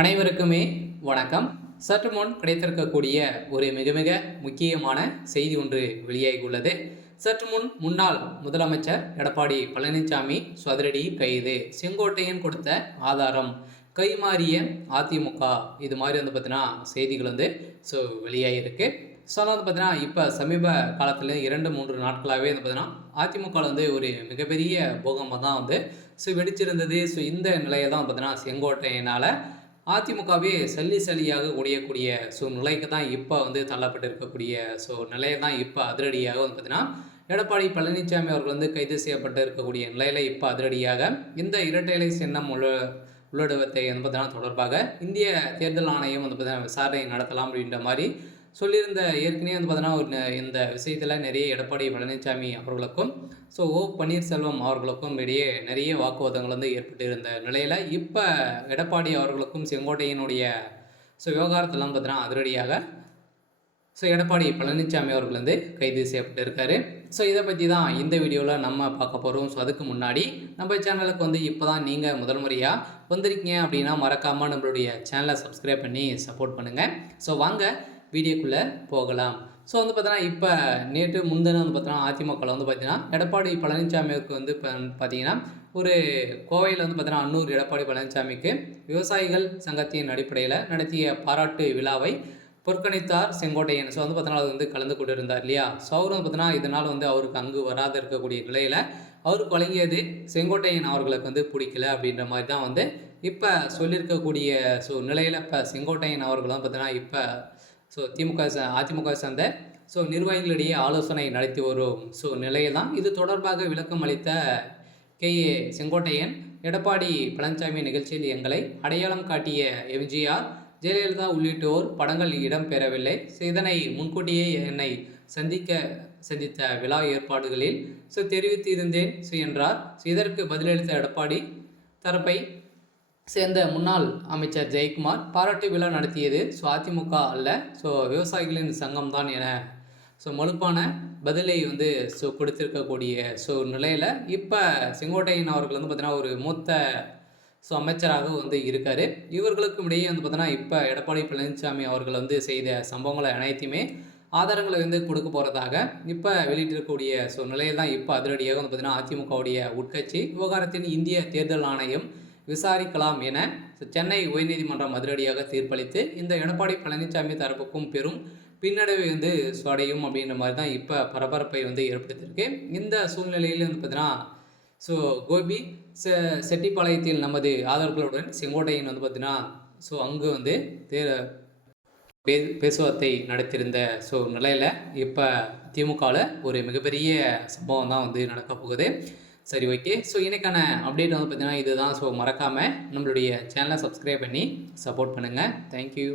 அனைவருக்குமே வணக்கம். சற்று முன் கிடைத்திருக்கக்கூடிய ஒரு மிக மிக முக்கியமான செய்தி ஒன்று வெளியாகியுள்ளது. சற்று முன்னாள் முதலமைச்சர் எடப்பாடி பழனிசாமி அதிரடி கைது. செங்கோட்டையன் கொடுத்த ஆதாரம் கைமாறிய அதிமுக. இது மாதிரி பார்த்தீங்கன்னா செய்திகள் வெளியாகிருக்கு. பார்த்தீங்கன்னா இப்போ சமீப காலத்தில் 2-3 நாட்களாகவே பார்த்தீங்கன்னா அதிமுக ஒரு மிகப்பெரிய பூகம்பம் தான் வெடிச்சிருந்தது. இந்த நிலையை தான் பார்த்தீங்கன்னா செங்கோட்டையனால் அதிமுகவே சல்லியாக உடையக்கூடிய நிலைக்கு தான் இப்போ தள்ளப்பட்டு இருக்கக்கூடிய நிலையை தான் இப்போ அதிரடியாக பார்த்தீங்கன்னா எடப்பாடி பழனிசாமி அவர்கள் கைது செய்யப்பட்டு இருக்கக்கூடிய நிலையில் இப்போ அதிரடியாக இந்த இரட்டை இலை சின்னம் உள்ளடவத்தை பார்த்தீங்கன்னா தொடர்பாக இந்திய தேர்தல் ஆணையம் பார்த்தீங்கன்னா விசாரணை நடத்தலாம் அப்படின்ற மாதிரி சொல்லியிருந்த. ஏற்கனவே பார்த்தீங்கன்னா இந்த விஷயத்தில் நிறைய எடப்பாடி பழனிசாமி அவர்களுக்கும் ஓ பன்னீர்செல்வம் அவர்களுக்கும் இடையே நிறைய வாக்குவாதங்கள் ஏற்பட்டு இருந்த நிலையில் இப்போ எடப்பாடி அவர்களுக்கும் செங்கோட்டையனுடைய விவகாரத்தெல்லாம் பார்த்தீங்கன்னா அதிரடியாக எடப்பாடி பழனிசாமி அவர்கள் கைது செய்யப்பட்டிருக்காரு. இதை பற்றி தான் இந்த வீடியோவில் நம்ம பார்க்க போகிறோம். அதுக்கு முன்னாடி நம்ம சேனலுக்கு இப்போ தான் நீங்கள் முதல் முறையாக வந்திருக்கீங்க அப்படின்னா மறக்காமல் நம்மளுடைய சேனலை சப்ஸ்கிரைப் பண்ணி சப்போர்ட் பண்ணுங்கள். வாங்க வீடியோக்குள்ளே போகலாம். பார்த்தீங்கன்னா இப்போ நேற்று முன்தினம் பார்த்தீங்கன்னா அதிமுகவில் பார்த்தீங்கன்னா எடப்பாடி பழனிசாமிக்கு இப்போ பார்த்தீங்கன்னா ஒரு கோவையில் பார்த்தீங்கன்னா அன்னூர் எடப்பாடி பழனிசாமிக்கு விவசாயிகள் சங்கத்தின் அடிப்படையில் நடத்திய பாராட்டு விழாவை புறக்கணித்தார் செங்கோட்டையன். பார்த்தீங்கன்னா அது கலந்து கொண்டு இருந்தார் இல்லையா. அவர் பார்த்தீங்கன்னா இதனால் அவருக்கு அங்கு வராது இருக்கக்கூடிய நிலையில் அவருக்கு வழங்கியது செங்கோட்டையன் அவர்களுக்கு பிடிக்கல அப்படின்ற மாதிரி தான் இப்போ சொல்லியிருக்கக்கூடிய நிலையில் இப்போ செங்கோட்டையன் அவர்கள் பார்த்தீங்கன்னா இப்போ அதிமுக சார்ந்த நிர்வாகிகளிடையே ஆலோசனை நடத்தி வரும் நிலையில் தான் இது தொடர்பாக விளக்கம் அளித்த KA செங்கோட்டையன், எடப்பாடி பழனிசாமி நிகழ்ச்சியில் எங்களை அடையாளம் காட்டிய எம்ஜிஆர், ஜெயலலிதா உள்ளிட்டோர் படங்கள் இடம்பெறவில்லை. இதனை முன்கூட்டியே என்னை சந்தித்த விழா ஏற்பாடுகளில் தெரிவித்திருந்தேன் என்றார். இதற்கு பதிலளித்த எடப்பாடி தரப்பை சேர்ந்த முன்னாள் அமைச்சர் ஜெயக்குமார், பாராட்டு விழா நடத்தியது அதிமுக அல்ல, விவசாயிகளின் சங்கம் தான் என மலுப்பான பதிலை கொடுத்திருக்கக்கூடிய நிலையில் இப்போ செங்கோட்டையன் அவர்கள் பார்த்தீங்கன்னா ஒரு மூத்த அமைச்சராக இருக்கார். இவர்களுக்கும் இடையே பார்த்தீங்கன்னா இப்போ எடப்பாடி பழனிசாமி அவர்கள் செய்த சம்பவங்களை அனைத்தையுமே ஆதாரங்களை கொடுக்க போகிறதாக இப்போ வெளியிட்டிருக்கக்கூடிய நிலையில் தான் இப்போ அதிரடியாக பார்த்தீங்கன்னா அதிமுகவுடைய உட்கட்சி விவகாரத்தின் இந்திய தேர்தல் ஆணையம் விசாரிக்கலாம் என சென்னை உயர்நீதிமன்றம் அதிரடியாக தீர்ப்பளித்து இந்த எடப்பாடி பழனிசாமி தரப்புக்கும் பெரும் பின்னடைவை அடையும் அப்படின்ற மாதிரி தான் இப்போ பரபரப்பை ஏற்படுத்தியிருக்கு. இந்த சூழ்நிலையில் பார்த்தீங்கன்னா கோபி செட்டிப்பாளையத்தில் நமது ஆதரவுகளுடன் செங்கோட்டையன் பார்த்தீங்கன்னா அங்கு பேசுவதை நடத்தியிருந்த நிலையில் இப்போ திமுகவில் ஒரு மிகப்பெரிய சம்பவம் தான் நடக்க போகுது. சரி, ஓகே. இன்றைக்கான அப்டேட் பார்த்தீங்கன்னா இதுதான். மறக்காமல் நம்மளுடைய சேனலை சப்ஸ்கிரைப் பண்ணி சப்போர்ட் பண்ணுங்கள். தேங்க்யூ.